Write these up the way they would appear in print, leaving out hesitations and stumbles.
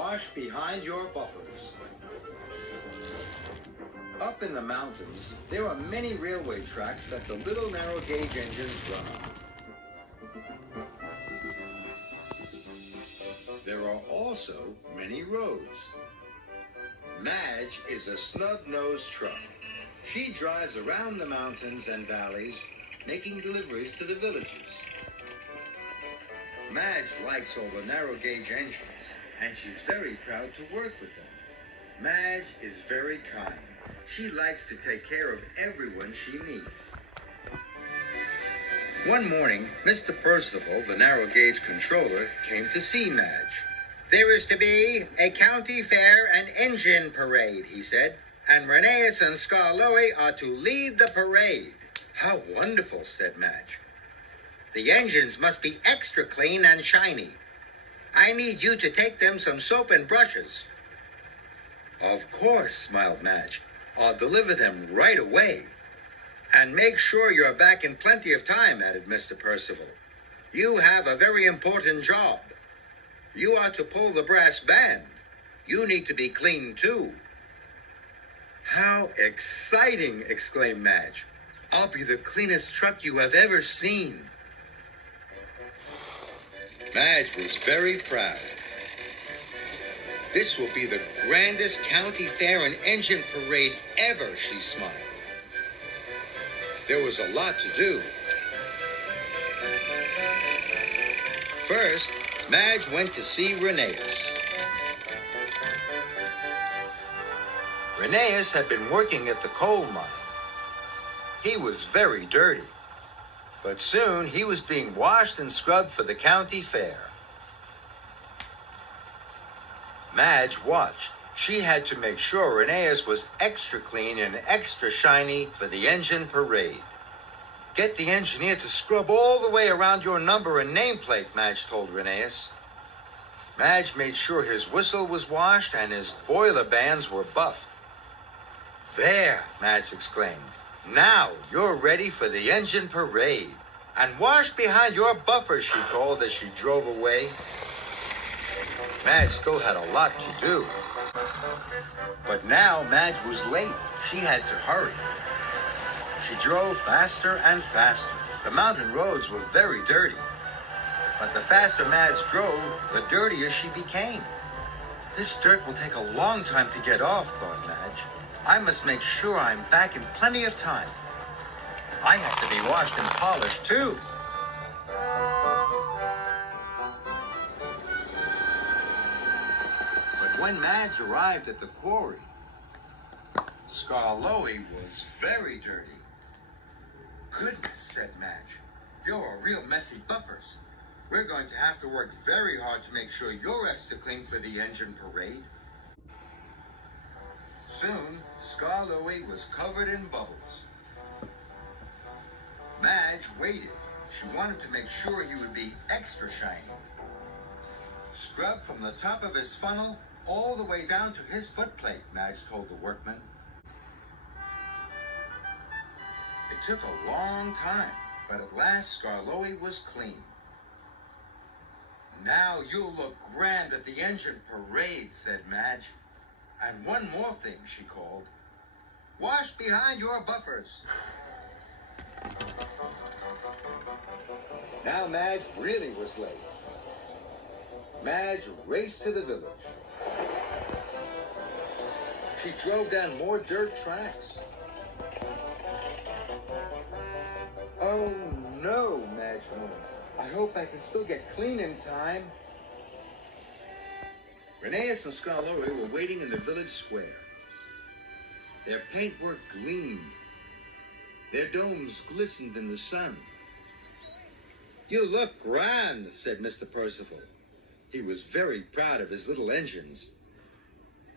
wash behind your buffers. Up in the mountains, there are many railway tracks that the little narrow gauge engines run on. There are also many roads. Madge is a snub-nosed truck. She drives around the mountains and valleys, making deliveries to the villages. Madge likes all the narrow gauge engines, and she's very proud to work with them. Madge is very kind. She likes to take care of everyone she meets. One morning, Mr. Percival, the narrow gauge controller, came to see Madge. "There is to be a county fair and engine parade," he said, "and Rhys and Skaroy are to lead the parade." "How wonderful," said Madge. "The engines must be extra clean and shiny. I need you to take them some soap and brushes." "Of course," smiled Madge. "I'll deliver them right away." "And make sure you're back in plenty of time," added Mr. Percival. "You have a very important job. You are to pull the brass band. You need to be clean, too." "How exciting!" exclaimed Madge. "I'll be the cleanest truck you have ever seen." Madge was very proud. "This will be the grandest county fair and engine parade ever," she smiled. There was a lot to do. First, Madge went to see Rhys. Rhys had been working at the coal mine. He was very dirty, but soon he was being washed and scrubbed for the county fair. Madge watched. She had to make sure Rhys was extra clean and extra shiny for the engine parade. "Get the engineer to scrub all the way around your number and nameplate," Madge told Rhys. Madge made sure his whistle was washed and his boiler bands were buffed. "There," Madge exclaimed. "Now you're ready for the engine parade. And wash behind your buffers," she called as she drove away. Madge still had a lot to do. But now Madge was late. She had to hurry. She drove faster and faster. The mountain roads were very dirty. But the faster Madge drove, the dirtier she became. "This dirt will take a long time to get off," thought Madge. "I must make sure I'm back in plenty of time. I have to be washed and polished, too." But when Madge arrived at the quarry, Skaroy was very dirty. "Goodness," said Madge, "you're a real messy buffers. We're going to have to work very hard to make sure you're extra clean for the engine parade." Soon, Skaroy was covered in bubbles. Madge waited. She wanted to make sure he would be extra shiny. "Scrub from the top of his funnel all the way down to his footplate," Madge told the workmen. It took a long time, but at last Skaroy was clean. "Now you'll look grand at the engine parade," said Madge. "And one more thing," she called. "Wash behind your buffers." Now Madge really was late. Madge raced to the village. She drove down more dirt tracks. "Oh no," Madge moaned. "I hope I can still get clean in time." Rhys and Skaroy were waiting in the village square. Their paintwork gleamed. Their domes glistened in the sun. "You look grand," said Mr. Percival. He was very proud of his little engines.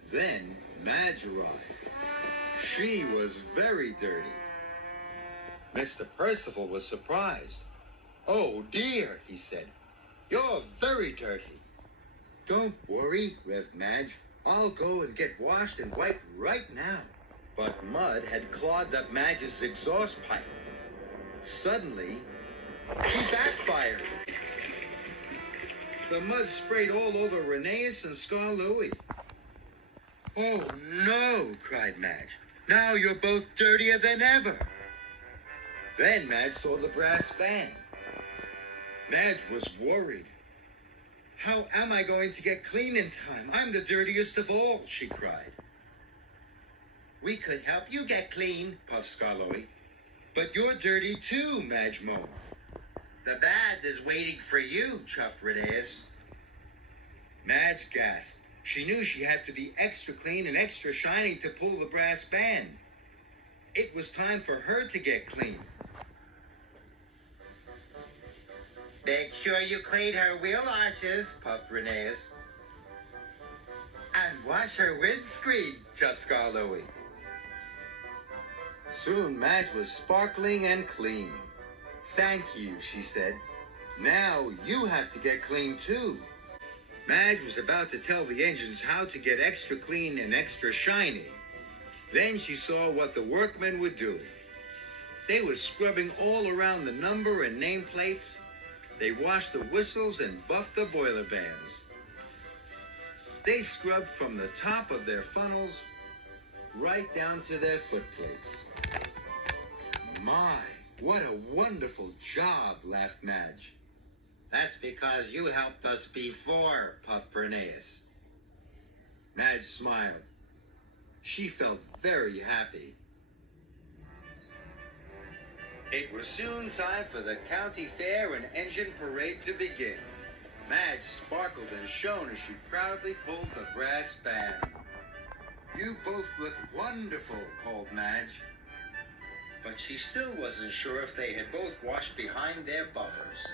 Then Madge arrived. She was very dirty. Mr. Percival was surprised. "Oh dear," he said. "You're very dirty." "Don't worry," revved Madge. "I'll go and get washed and wiped right now." But mud had clogged up Madge's exhaust pipe. Suddenly, she backfired. The mud sprayed all over Rhys and Skaroy. "Oh, no," cried Madge. "Now you're both dirtier than ever." Then Madge saw the brass band. Madge was worried. "How am I going to get clean in time? I'm the dirtiest of all," she cried. "We could help you get clean," puffed Skaroy. "But you're dirty too," Madge moaned. "The bath is waiting for you," chuffed Rhys. Madge gasped. She knew she had to be extra clean and extra shiny to pull the brass band. It was time for her to get clean. "Make sure you clean her wheel arches," puffed Rhys. "And wash her windscreen," chuffed Skaroy. Soon Madge was sparkling and clean. "Thank you," she said. "Now you have to get clean too." Madge was about to tell the engines how to get extra clean and extra shiny. Then she saw what the workmen were doing. They were scrubbing all around the number and nameplates. They washed the whistles and buffed the boiler bands. They scrubbed from the top of their funnels right down to their footplates. "My, what a wonderful job," laughed Madge. "That's because you helped us before," puffed Rhys. Madge smiled. She felt very happy. It was soon time for the county fair and engine parade to begin. Madge sparkled and shone as she proudly pulled the brass band. "You both look wonderful," called Madge. But she still wasn't sure if they had both washed behind their buffers.